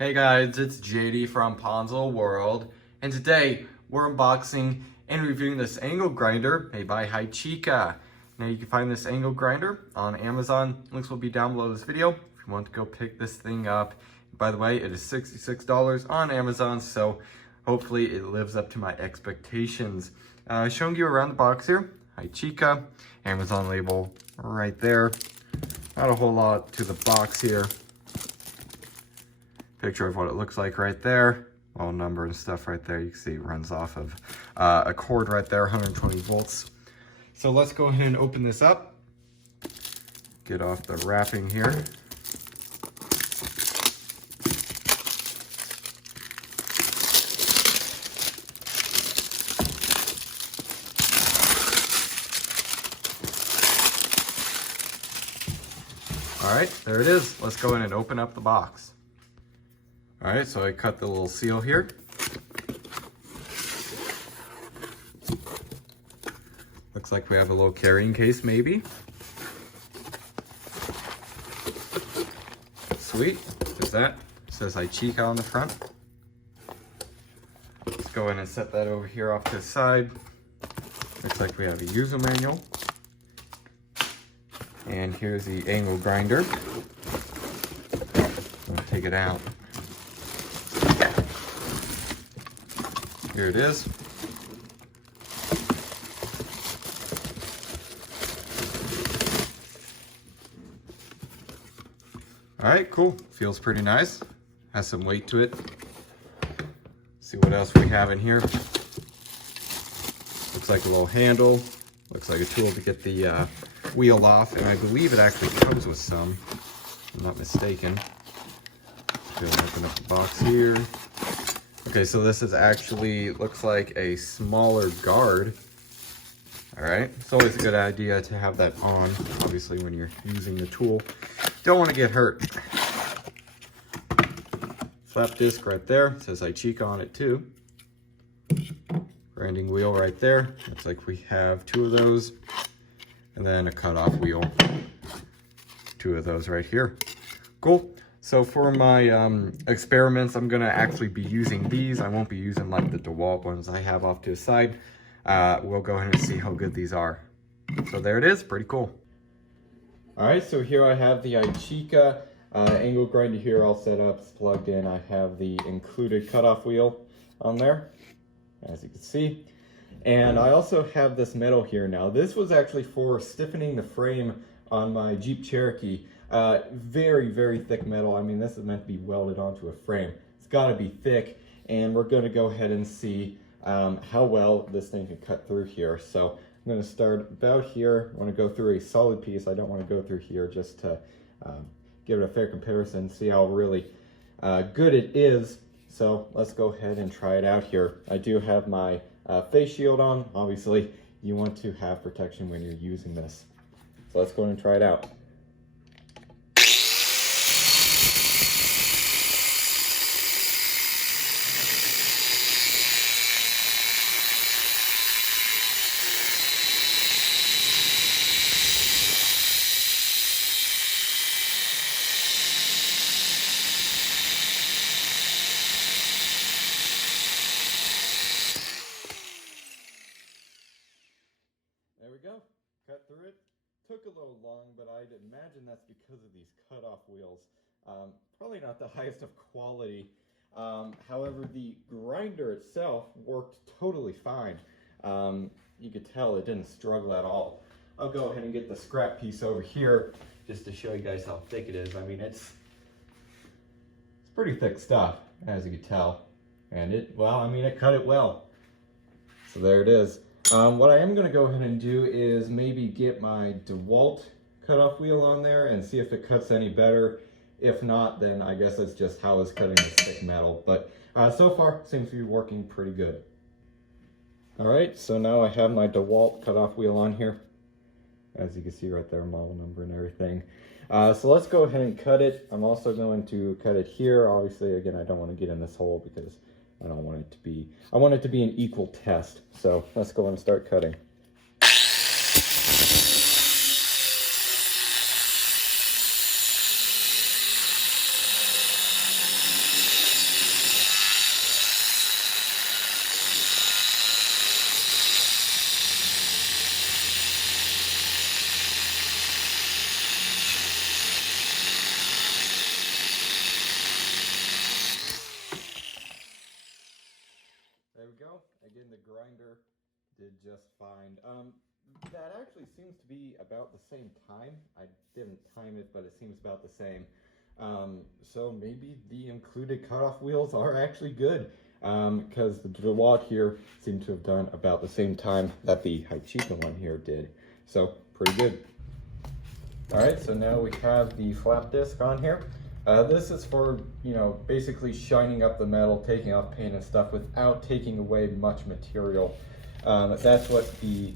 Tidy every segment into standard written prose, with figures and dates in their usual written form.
Hey guys, it's JD from Ponzo World, and today we're unboxing and reviewing this angle grinder made by HYCHIKA. Now you can find this angle grinder on Amazon. Links will be down below this video if you want to go pick this thing up. By the way, it is $66 on Amazon, so hopefully it lives up to my expectations. Showing you around the box here, HYCHIKA, Amazon label right there. Not a whole lot to the box here. Picture of what it looks like right there. All number and stuff right there. You can see it runs off of a cord right there, 120 volts. So let's go ahead and open this up. Get off the wrapping here. All right, there it is. Let's go in and open up the box. All right, so I cut the little seal here. Looks like we have a little carrying case maybe. Sweet, there's that. It says HYCHIKA on the front. Let's go in and set that over here off to the side. Looks like we have a user manual. And here's the angle grinder. I'll take it out. Here it is. All right, cool. Feels pretty nice. Has some weight to it. See what else we have in here. Looks like a little handle. Looks like a tool to get the wheel off, and I believe it actually comes with some, if I'm not mistaken. Go and open up the box here. Okay, so this is actually, looks like a smaller guard. All right, it's always a good idea to have that on, obviously, when you're using the tool. Don't want to get hurt. Flap disc right there, it says HYCHIKA on it too. Grinding wheel right there. Looks like we have two of those. And then a cutoff wheel. Two of those right here. Cool. So for my experiments, I'm gonna actually be using these. I won't be using like the DeWalt ones I have off to the side. We'll go ahead and see how good these are. So there it is, pretty cool. All right, so here I have the HYCHIKA angle grinder here all set up, it's plugged in. I have the included cutoff wheel on there, as you can see. And I also have this metal here now. This was actually for stiffening the frame on my Jeep Cherokee. Very, very thick metal. I mean, this is meant to be welded onto a frame. It's gotta be thick, and we're gonna go ahead and see how well this thing can cut through here. So I'm gonna start about here. I wanna go through a solid piece. I don't wanna go through here, just to give it a fair comparison, see how really good it is. So let's go ahead and try it out here. I do have my face shield on. Obviously, you want to have protection when you're using this. So let's go ahead and try it out. There we go, cut through it. Took a little long, but I'd imagine that's because of these cutoff wheels. Probably not the highest of quality. However, the grinder itself worked totally fine. You could tell it didn't struggle at all. I'll go ahead and get the scrap piece over here just to show you guys how thick it is. I mean, it's pretty thick stuff, as you can tell. And it cut it well. So there it is. What I am going to go ahead and do is maybe get my DeWalt cutoff wheel on there and see if it cuts any better. If not, then I guess it's just how it's cutting this thick metal. But so far, seems to be working pretty good. Alright, so now I have my DeWalt cutoff wheel on here. As you can see right there, model number and everything. So let's go ahead and cut it. I'm also going to cut it here. Obviously, again, I don't want to get in this hole because I don't want it to be, I want it to be an equal test. So let's go and start cutting. go. Again, the grinder did just fine. That actually seems to be about the same time. I didn't time it, but it seems about the same. So maybe the included cutoff wheels are actually good, because the DeWalt here seemed to have done about the same time that the HYCHIKA one here did. So pretty good. All right, so now we have the flap disc on here. This is for, basically shining up the metal, taking off paint and stuff without taking away much material. That's what the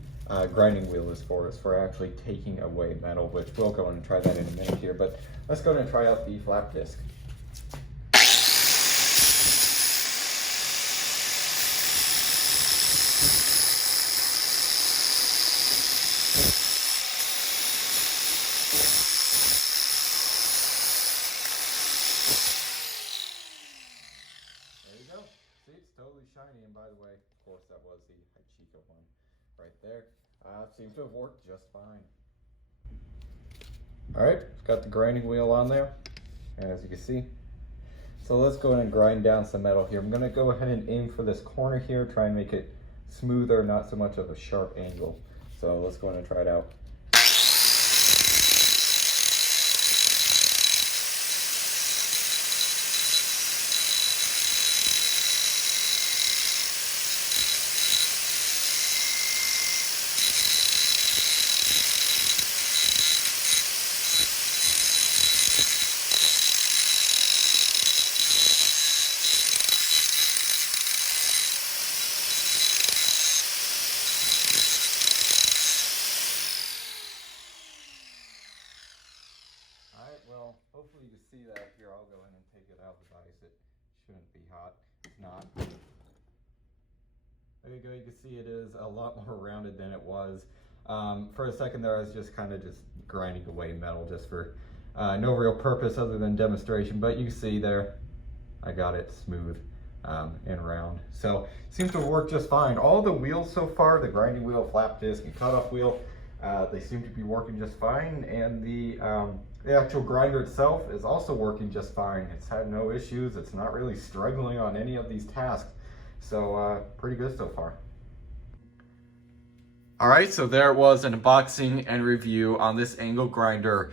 grinding wheel is for actually taking away metal, which we'll go in and try that in a minute here. But let's go and try out the flap disc. There you go. See, it's totally shiny, and by the way, of course, that was the HYCHIKA one right there. Seems to have worked just fine. All right, it's got the grinding wheel on there, as you can see. So let's go ahead and grind down some metal here. I'm gonna go ahead and aim for this corner here, try and make it smoother, not so much of a sharp angle. So let's go ahead and try it out. Well, hopefully you can see that here. I'll go in and take it out of the vise. It shouldn't be hot. It's not. There you go. You can see it is a lot more rounded than it was. For a second there, I was just kind of grinding away metal just for no real purpose other than demonstration. But you can see there, I got it smooth and round. So it seems to work just fine. All the wheels so far, the grinding wheel, flap disc, and cutoff wheel, they seem to be working just fine. And the actual grinder itself is also working just fine. It's had no issues. It's not really struggling on any of these tasks. So pretty good so far. All right, so there was an unboxing and review on this angle grinder.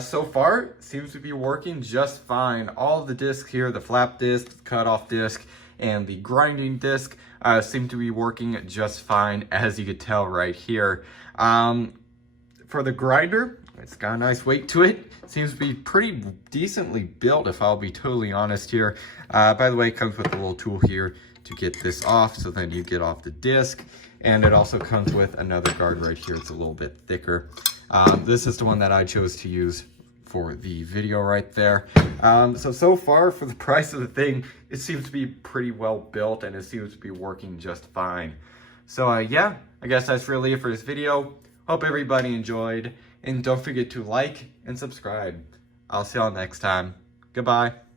So far, it seems to be working just fine. All of the discs here, the flap disc, the cutoff disc, and the grinding disc seem to be working just fine, as you could tell right here. For the grinder, it's got a nice weight to it. Seems to be pretty decently built, if I'll be totally honest here. By the way, it comes with a little tool here to get this off, so then you get off the disc. And it also comes with another guard right here. It's a little bit thicker. This is the one that I chose to use for the video right there. So far, for the price of the thing, it seems to be pretty well built, and it seems to be working just fine. So yeah, I guess that's really it for this video. Hope everybody enjoyed, and don't forget to like and subscribe. I'll see y'all next time. Goodbye.